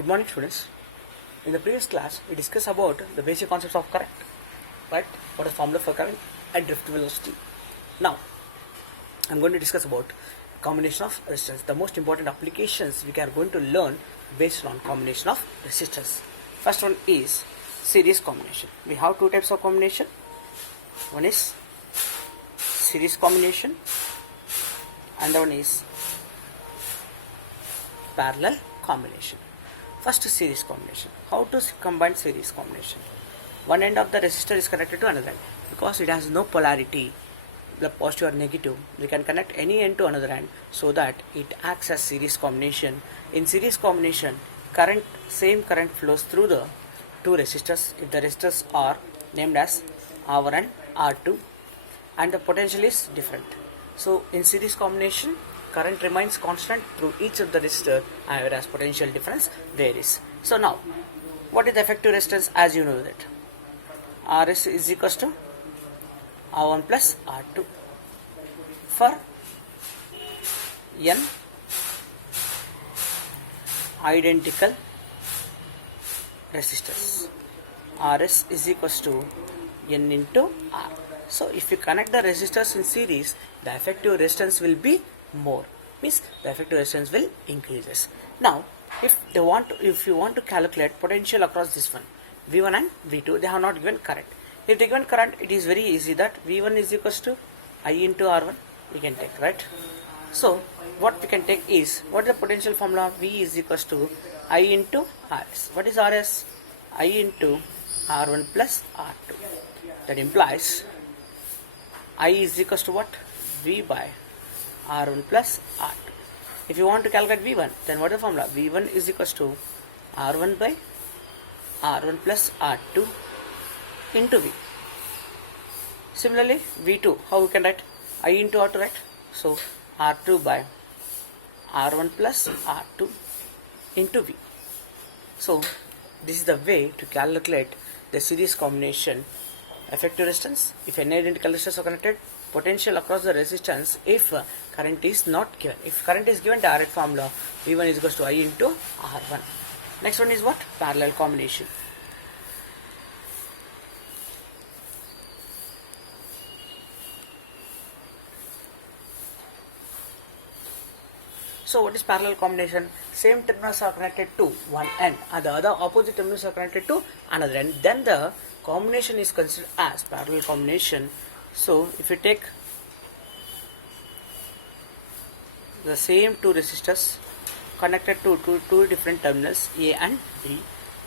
Good morning, students. In the previous class, we discussed about the basic concepts of current, right? What is formula for current and drift velocity. Now, I'm going to discuss about combination of resistance. The most important applications we are going to learn based on combination of resistors. First one is series combination. We have two types of combination. One is series combination, and the one is parallel combination. First, series combination. How to combine series combination? One end of the resistor is connected to another end. Because it has no polarity, the positive or negative, we can connect any end to another end so that it acts as series combination. In series combination, same current flows through the two resistors if the resistors are named as R1 and R2 and the potential is different. So in series combination, current remains constant through each of the resistor, whereas potential difference varies. So now, what is the effective resistance? As you know that Rs is equals to R1 plus R2 for n identical resistors. Rs is equals to n into R. So if you connect the resistors in series, the effective resistance will be more, means the effective resistance will increases. Now if you want to calculate potential across this one, V1 and V2, they have not given current. If they given current, it is very easy that V1 is equals to I into R1 we can take, right? So what we can take is, what is the potential formula? V is equals to I into Rs. What is Rs? I into R1 plus R2. That implies I is equals to what? V by R1 plus R2. If you want to calculate V1, then what is the formula? V1 is equals to R1 by R1 plus R2 into V. Similarly, V2, how we can write? I into R2, right? So R2 by R1 plus R2 into V. So this is the way to calculate the series combination effective resistance. If any identical resistors are connected, potential across the resistance if current is not given. If current is given, direct formula V1 is equals to I into R1. Next one is what? Parallel combination. So what is parallel combination? Same terminals are connected to one end and the other opposite terminals are connected to another end. Then the combination is considered as parallel combination. So if you take the same two resistors connected to two different terminals A and B,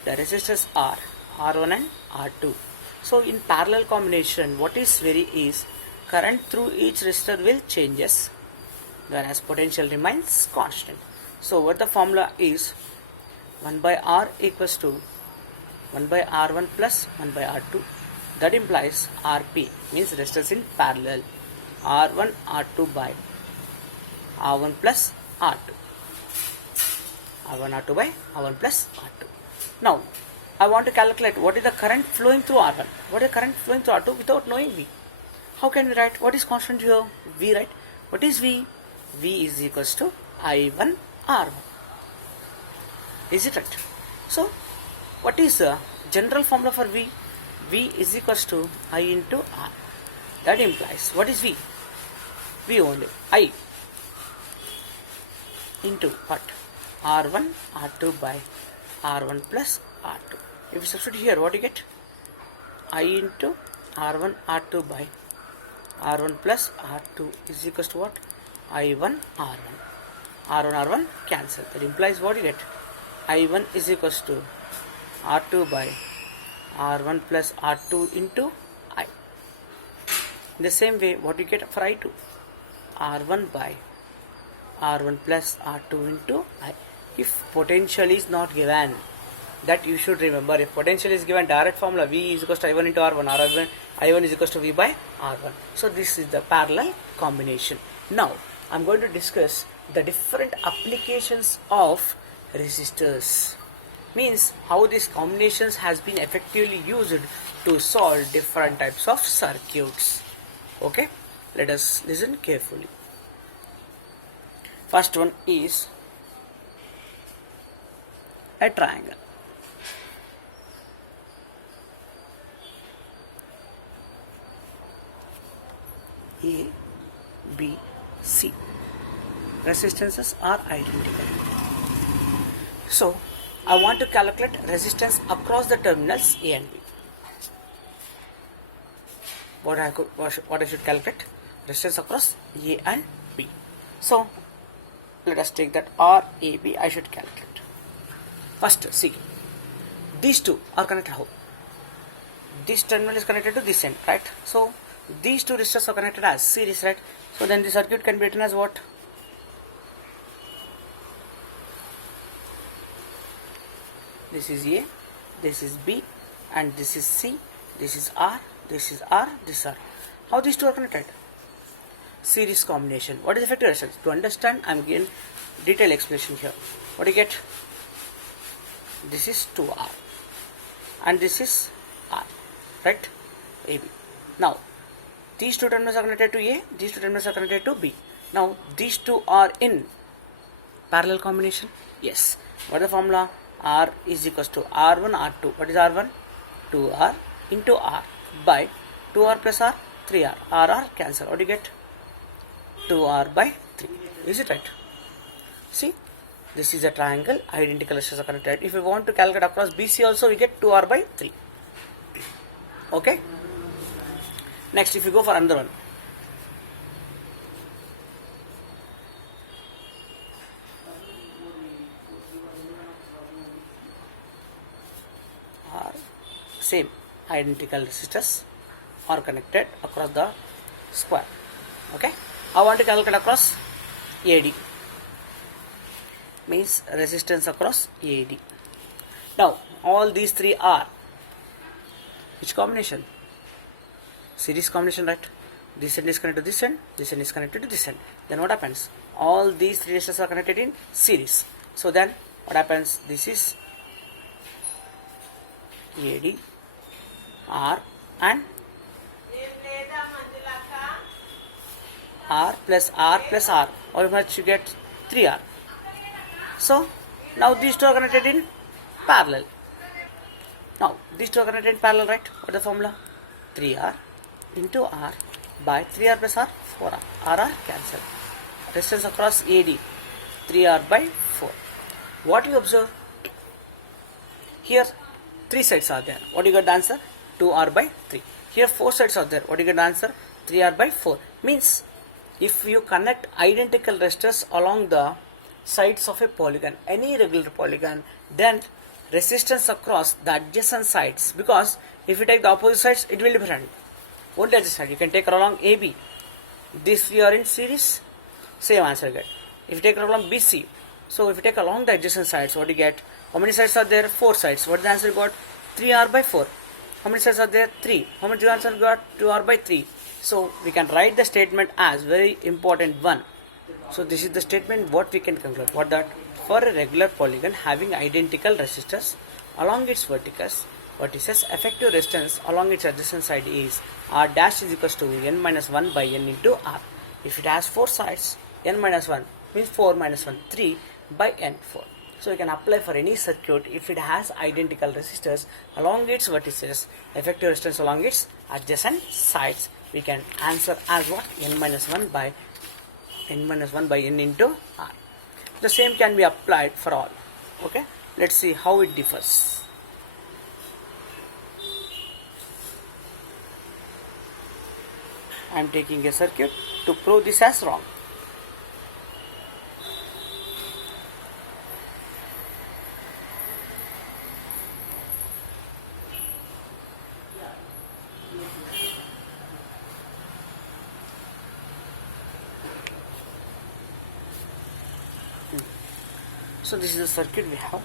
the resistors are R1 and R2. So in parallel combination, what is is current through each resistor will changes, whereas potential remains constant. So what the formula is, 1 by R equals to 1 by R1 plus 1 by R2. That implies RP, means resistors in parallel, R1 R2 by R1 plus R2. R1 R2 by R1 plus R2. Now I want to calculate what is the current flowing through R1, what is the current flowing through R2 without knowing V. How can we write? What is constant here? V, right? What is V? V is equals to I1 R1. Is it right? So what is the general formula for V? V is equals to I into R. That implies, what is V? V only. I into what? R1 R2 by R1 plus R2. If you substitute here, what do you get? I into R1 R2 by R1 plus R2 is equals to what? I1 R1. R1 R1 cancel. That implies what you get? I1 is equals to R2 by R1 plus R2 into I. In the same way, what you get for I2? R1 by R1 plus R2 into I. If potential is not given, that you should remember. If potential is given, direct formula V is equals to I1 into R1. I1 is equals to V by R1. So this is the parallel combination. Now I'm going to discuss the different applications of resistors, means how these combinations has been effectively used to solve different types of circuits. Okay, let us listen carefully. First one is a triangle. A, B, C. Resistances are identical. So, I want to calculate resistance across the terminals A and B. What I should calculate? Resistance across A and B. So, let us take that RAB I should calculate. First, see, these two are connected how? This terminal is connected to this end, right? So, these two resistors are connected as series, right? So, then the circuit can be written as what? This is A, this is B, and this is C, this is R, this is R, this is R. How these two are connected? Series combination. What is effective resistance? To understand, I am giving detailed explanation here. What do you get? This is 2R and this is R, right? AB. Now, these two terminals are connected to A, these two terminals are connected to B. Now, these two are in parallel combination. Yes. What is the formula? R is equals to R1, R2. What is R1? 2R into R by 2R plus R, 3R. RR cancel. What do you get? 2R by 3. Is it right? See, this is a triangle. Identical resistors are connected. If we want to calculate across BC also, we get 2R by 3. Okay. Next, if you go for another one. Same identical resistors are connected across the square. Okay, I want to calculate across AD, means resistance across AD. Now all these three are which combination? Series combination, right? This end is connected to this end, this end is connected to this end. Then what happens? All these three resistors are connected in series. So then what happens? This is AD, R and R plus R plus R, or much you get 3R. So now these two are connected in parallel. Now these two are connected in parallel, right? What is the formula? 3R into R by 3R plus R, 4R. RR cancel. Resistance across AD, 3R by 4. What you observe? Here 3 sides are there. What do you get the answer? 2R by 3. Here 4 sides are there. What do you get the answer? 3R by 4. Means if you connect identical resistors along the sides of a polygon, any regular polygon, then resistance across the adjacent sides, because if you take the opposite sides, it will be different. Only adjacent. You can take along AB. This we are in series, same answer you get. If you take along BC, so if you take along the adjacent sides, what do you get? How many sides are there? 4 sides. What is the answer you got? 3R by 4. How many sides are there? 3. How many answer you got? 2R by 3. So we can write the statement as very important one. So this is the statement what we can conclude. What that? For a regular polygon having identical resistors along its vertices, effective resistance along its adjacent side is R dash is equals to n minus 1 by n into R. If it has 4 sides, n minus 1 means 4 minus 1, 3 by n, 4. So you can apply for any circuit if it has identical resistors along its vertices, effective resistance along its adjacent sides. We can answer as what? N minus 1 by n into R. The same can be applied for all. Okay, let's see how it differs. I am taking a circuit to prove this as wrong. So this is the circuit we have.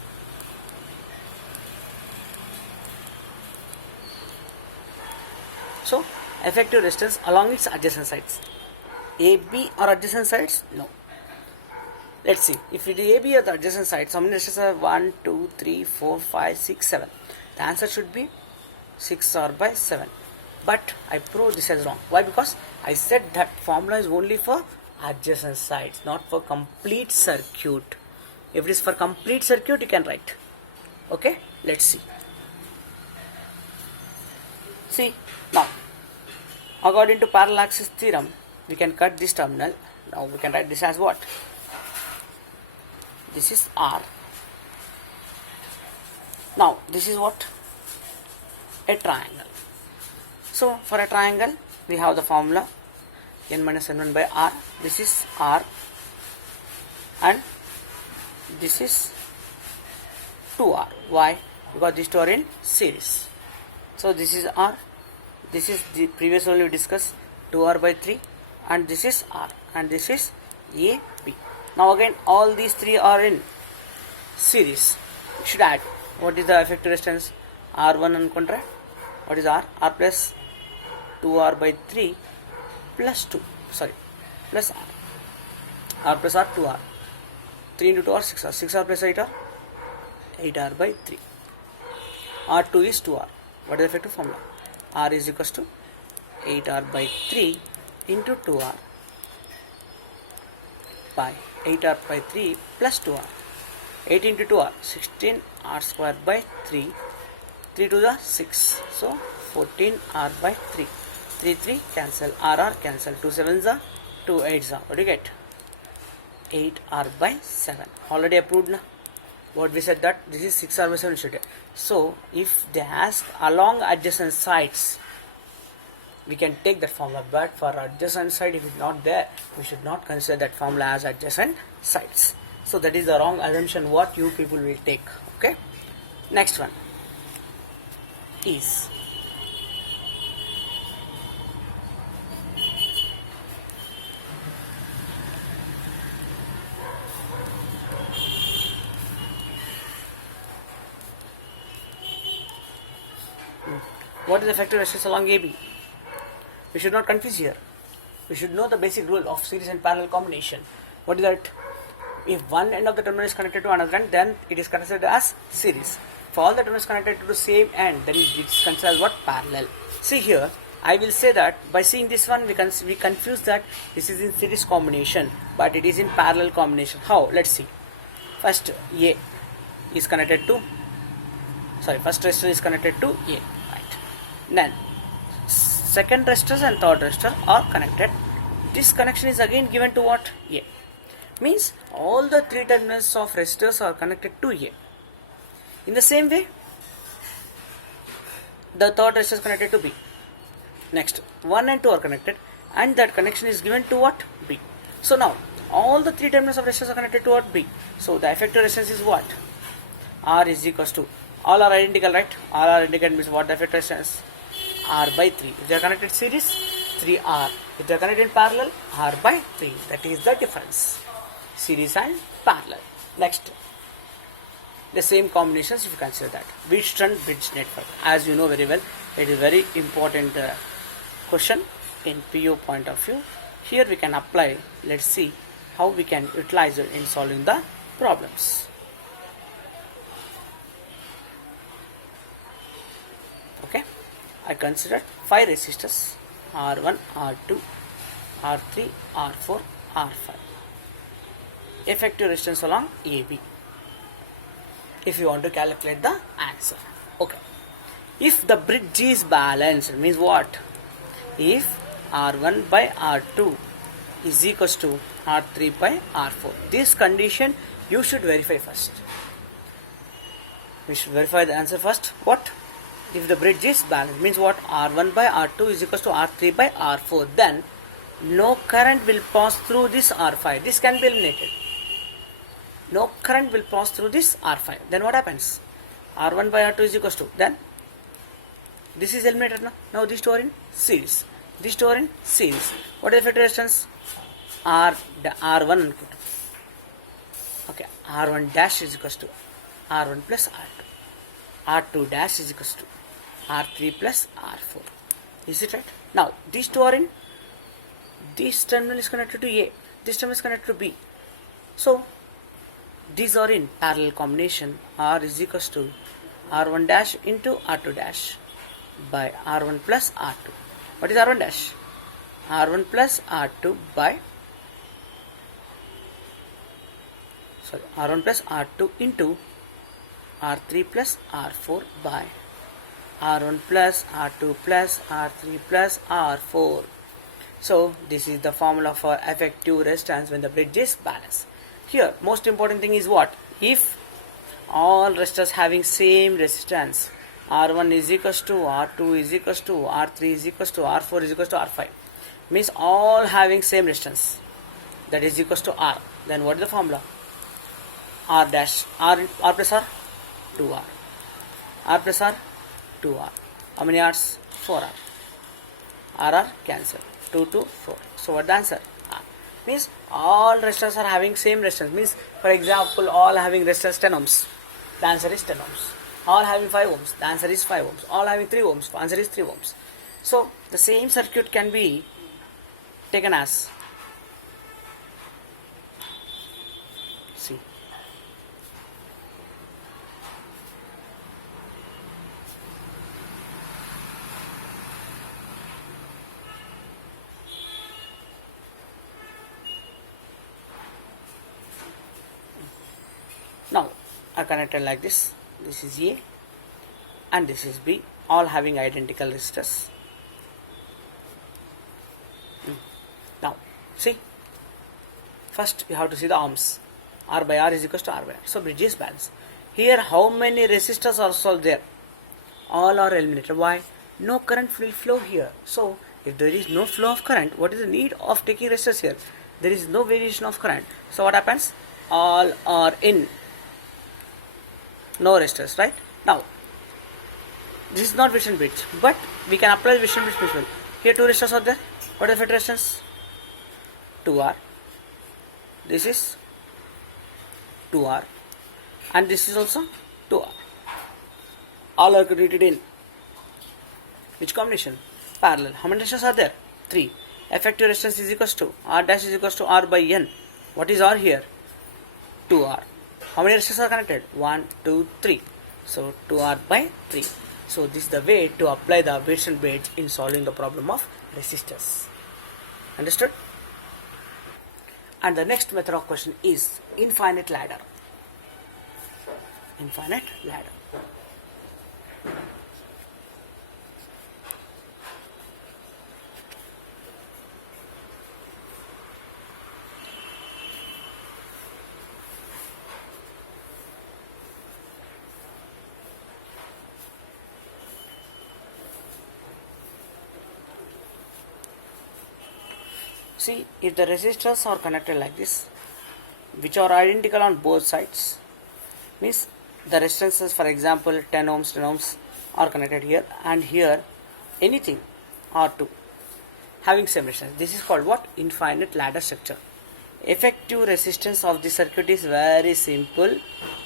So effective resistance along its adjacent sides. AB or adjacent sides? No. Let's see. If it is AB or the adjacent sides, how many resistors are? 1, 2, 3, 4, 5, 6, 7. The answer should be 6R by 7. But I proved this as wrong. Why? Because I said that formula is only for adjacent sides, not for complete circuit. If it is for complete circuit, you can write. Okay, let's see. See, now, according to parallel axis theorem, we can cut this terminal. Now we can write this as what? This is R. Now, this is what? A triangle. So, for a triangle, we have the formula n minus n1 by R. This is R and this is 2R. Why? Because these two are in series. So, this is R. This is the previous one we discussed, 2R by 3, and this is R, and this is AB. Now again, all these three are in series. You should add. What is the effective resistance? R1 and contra. What is R? R plus 2R by 3 plus 2. Sorry, plus R. R plus R, 2R. 3 into 2 R, 6R. 6R plus 8R? 8R by 3. R2 is 2R. What is the effective formula? R is equals to 8R by 3 into 2R by 8R by 3 plus 2R. 8 into 2R, 16R square by 3. 3 to the 6. So 14R by 3. 3 cancel. RR cancel. 2 7s are 2 8s are. What do you get? 8R by 7. Already approved na? What we said that this is 6R by 7 should get. So if they ask along adjacent sides, we can take that formula, but for adjacent side, if it's not there, we should not consider that formula as adjacent sides. So that is the wrong assumption what you people will take. Okay. Next one is what is the effective resistance along AB? We should not confuse here. We should know the basic rule of series and parallel combination. What is that? If one end of the terminal is connected to another end, then it is considered as series. If all the terminals connected to the same end, then it is considered as what? Parallel. See here, I will say that by seeing this one, we confuse that this is in series combination, but it is in parallel combination. How? Let's see. First, A is connected to, first resistor is connected to A, right? Then second resistor and third resistor are connected. This connection is again given to what? A. Means all the three terminals of resistors are connected to A. In the same way, the third resistor is connected to B. Next, 1 and 2 are connected, and that connection is given to what? B. So now, all the three terminals of resistors are connected to what? B. So the effective resistance is what? R is equals to, all are identical, right? All are identical means what the effective resistance? R by 3. If they are connected series, 3R. If they are connected in parallel, R by 3. That is the difference. Series and parallel. Next, the same combinations if you consider that. Wheatstone bridge network. As you know very well, it is very important question in PO point of view. Here we can apply. Let's see how we can utilize it in solving the problems. Okay, I considered 5 resistors: R1, R2, R3, R4, R5. Effective resistance along AB. If you want to calculate the answer. Okay. If the bridge is balanced, means what? If R1 by R2 is equals to R3 by R4. This condition you should verify first. We should verify the answer first. What? If the bridge is balanced, means what? R1 by R2 is equals to R3 by R4. Then no current will pass through this R5. This can be eliminated. No current will pass through this R5. Then what happens? R1 by R2 is equals to, then this is eliminated now. Now these two are in series. These two are in series. What is the effective resistance? R1 అనుకుంటాం. Okay, R1 dash is equals to R1 plus R2. R2 dash is equals to R3 plus R4. Is it right? Now these two are in, this terminal is connected to A, this terminal is connected to B. So these are in parallel combination. R is equals to R1 dash into R2 dash by R1 plus R2. What is R1 dash? R1 plus R2 by, R1 plus R2 into R3 plus R4 by R1 plus R2 plus R3 plus R4. So this is the formula for effective resistance when the bridge is balanced. Here most important thing is what? If all resistors having same resistance, R1 is equals to R2 is equals to R3 is equals to R4 is equals to R5, means all having same resistance, that is equals to R. Then what is the formula? R dash R plus R 2R, R plus R 2R. How many R's? 4R. R cancel. 2 to 4. So what the answer? R. Means all resistors are having same resistance. Means for example all having resistance 10 ohms. The answer is 10 ohms. All having 5 ohms. The answer is 5 ohms. All having 3 ohms. The answer is 3 ohms. So the same circuit can be taken as, see, now are connected like this. This is A and this is B, all having identical resistors. Now see, first we have to see the ohms. R by R is equals to R by R. So bridge is balanced. Here how many resistors are also there? All are eliminated. Why? No current will flow here. So if there is no flow of current, what is the need of taking resistors here? There is no variation of current. So what happens? All are in. No resistors, right? Now this is not Wheatstone bridge, but we can apply the Wheatstone bridge principle. Here two resistors are there. What are the resistance? 2R. This is 2R and this is also 2R. All are created in which combination? Parallel. How many resistors are there? 3. Effective resistance is equals to R dash is equals to R by N. What is R here? 2R. How many resistors are connected? 1, 2, 3. So 2R by 3. So this is the way to apply the Wheatstone bridge in solving the problem of resistors. Understood? And the next method of question is infinite ladder. Infinite ladder. See, if the resistors are connected like this, which are identical on both sides, means the resistances, for example 10 ohms are connected here, and here anything R2 having same resistance. This is called what? Infinite ladder structure. Effective resistance of the circuit is very simple,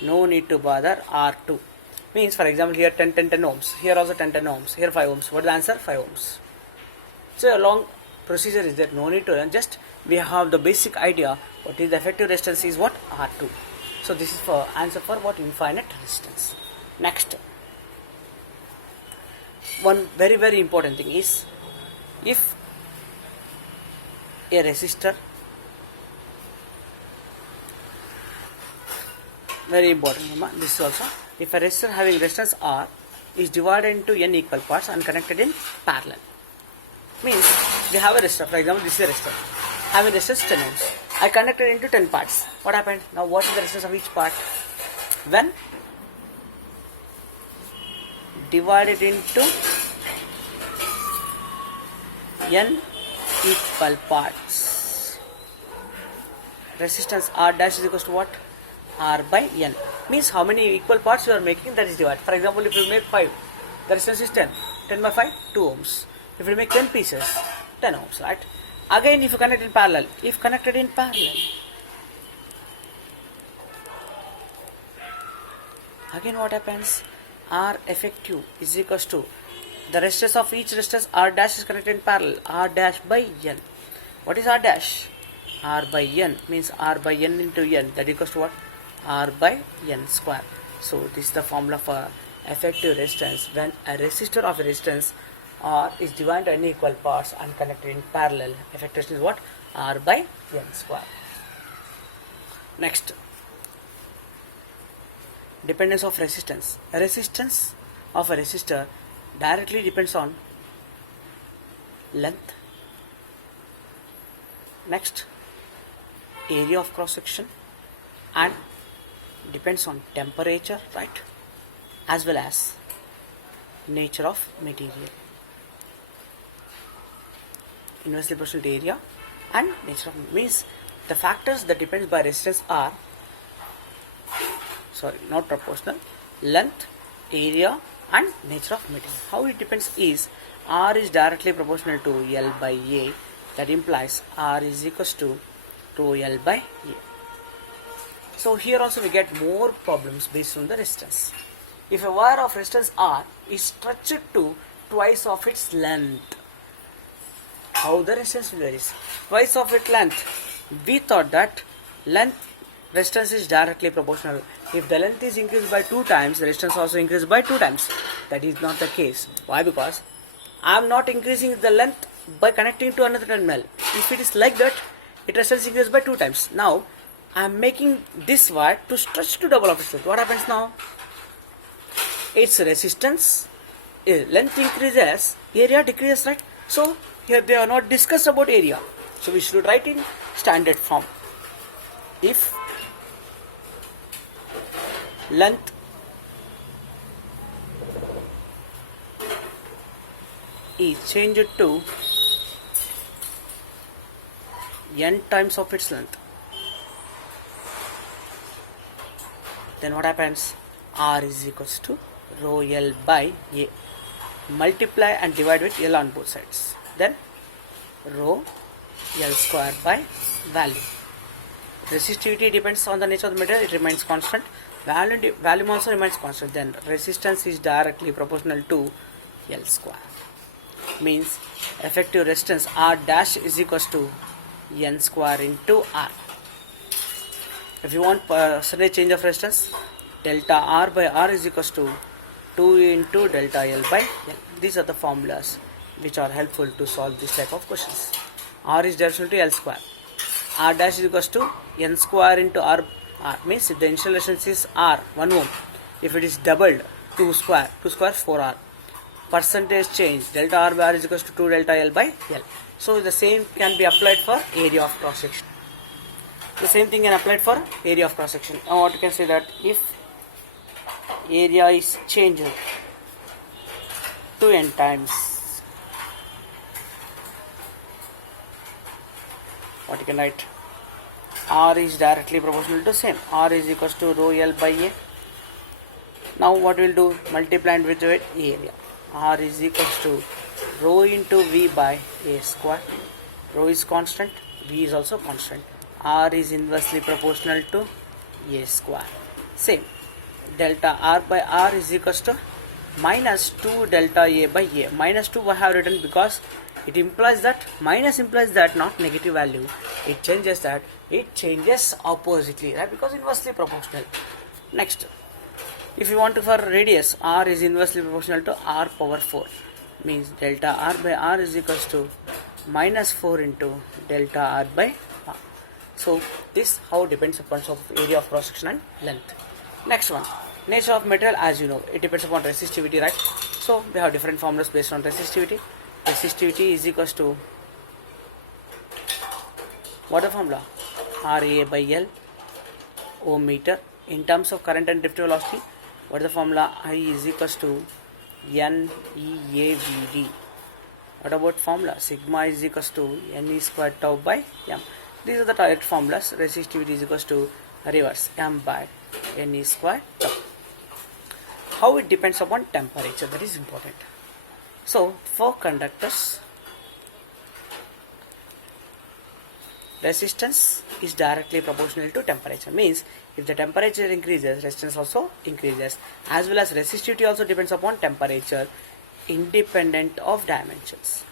no need to bother. R2 means, for example, here 10 ohms, here also 10 ohms, here 5 ohms. What is the answer? 5 ohms. So a long procedure is there, no need to learn, just we have the basic idea what is the effective resistance is what? R2. So this is for answer for what? Infinite resistance. Next, one very important thing is, if a resistor, very important, this is also, if a resistor having resistance R is divided into n equal parts and connected in parallel, means we have a resistor. For example, this is a resistor having resistance 10 ohms. I connected into 10 parts. What happened? Now what is the resistance of each part? When divided into n equal parts, resistance R dash is equals to what? R by n. Means how many equal parts you are making, that is divided. For example, if you make 5, the resistance is 10. 10 by 5, 2 ohms. If you make 10 pieces, 10 ohms, right? Again, if you connect in parallel, again what happens? R effective is equals to the resistance of each resistance R dash is connected in parallel, R dash by n. What is R dash? R by n means R by n into n, that equals to what? R by n square. So this is the formula for effective resistance when a resistor of a resistance R is divided into equal parts and connected in parallel. Effective resistance is what? R by n square. Next, dependence of resistance. Resistance of a resistor directly depends on length. Next, area of cross section, and depends on temperature, right, as well as nature of material. Inversely proportional to area and nature of means the factors that depends by resistance are not proportional, length, area and nature of material. How it depends is R is directly proportional to L by A, that implies R is equals to 2L by A. So here also we get more problems based on the resistance. If a wire of resistance R is stretched to twice of its length, how the resistance varies? Twice of its length. We thought that length resistance is directly proportional. If the length is increased by 2 times, the resistance also increased by 2 times. That is not the case. Why? Because I am not increasing the length by connecting to another terminal. If it is like that, it resistance increases by 2 times. Now, I am making this wire to stretch to double of its length. What happens now? Its resistance, length increases, area decreases, right? So, here they are not discussed about area. So, we should write in standard form. If length is changed to n times of its length, then what happens? R is equals to rho L by A. Multiply and divide with L on both sides. Then rho L square by value. Resistivity depends on the nature of the material, it remains constant. Volume also remains constant. Then resistance is directly proportional to L square. Means effective resistance R dash is equals to N square into R. If you want percentage change of resistance, delta R by R is equals to 2 into delta L by L. These are the formulas which are helpful to solve this type of questions. R is directional to L square. R dash is equals to N square into R. R means if the initial resistance is R, 1 ohm. If it is doubled, 2 square 4R. Percentage change, delta R by R is equals to 2 delta L by L. So the same can be applied for area of cross section. The same thing can apply for area of cross section. Now what you can say that if area is changed to n times, what you can write? R is directly proportional to same. R is equals to rho L by A. Now what we will do? Multiply and with area. R is equals to rho into V by A square. Rho is constant. V is also constant. R is inversely proportional to A square. Same. Delta R by R is equals to minus 2 delta A by A. Minus 2 I have written because it implies that, minus implies that, not negative value. It changes that, it changes oppositely, right? Because inversely proportional. Next, if you want to for radius, R is inversely proportional to R power 4. Means delta R by R is equals to minus 4 into delta R by R. So this how depends upon area of cross section and length. Next one, nature of material. As you know, it depends upon resistivity, right? So we have different formulas based on resistivity. Resistivity is equals to, what is the formula? RA by L ohm meter. In terms of current and drifting velocity, what is the formula? I is equals to NEAVD. What about formula? Sigma is equals to NE square tau by M. These are the direct formulas. Resistivity is equals to reverse M by NE square tau. How it depends upon temperature, that is important. So for conductors, resistance is directly proportional to temperature. Means if the temperature increases, resistance also increases. As well as resistivity also depends upon temperature, independent of dimensions.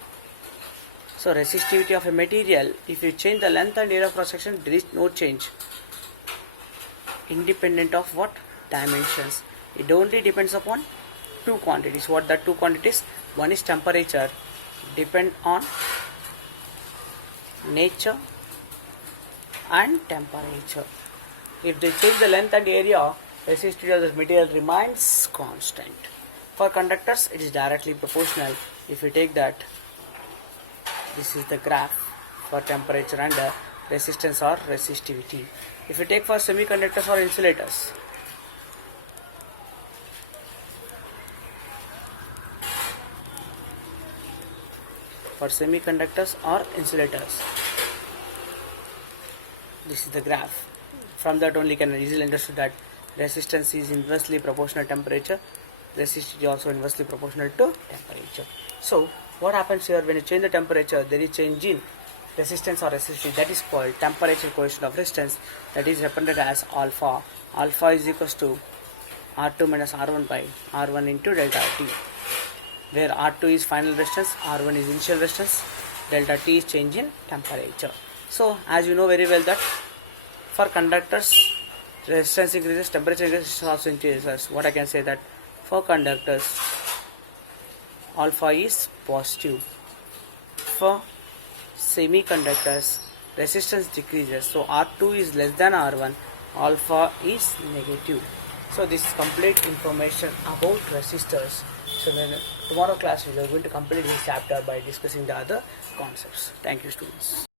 So resistivity of a material, if you change the length and area of cross section, there is no change. Independent of what? Dimensions. It only depends upon two quantities. What the two quantities? One is temperature, depend on nature and temperature. If they change the length and area, resistivity of the material remains constant. For conductors, it is directly proportional. If you take that, this is the graph for temperature and resistance or resistivity. If you take for semiconductors or insulators, this is the graph. From that only can easily understood that resistance is inversely proportional to temperature, resistivity also inversely proportional to temperature. So what happens here, when you change the temperature, there is change in resistance or resistivity. That is called temperature coefficient of resistance, that is represented as alpha. Alpha is equals to R2 minus R1 by R1 into delta T, where R2 is final resistance, R1 is initial resistance, delta T is change in temperature. So as you know very well that for conductors, resistance increases, temperature increases, resistance also increases. What I can say that for conductors, alpha is positive. For semiconductors, resistance decreases, so R2 is less than R1, alpha is negative. So this is complete information about resistors. So then tomorrow class we are going to complete this chapter by discussing the other concepts. Thank you, students.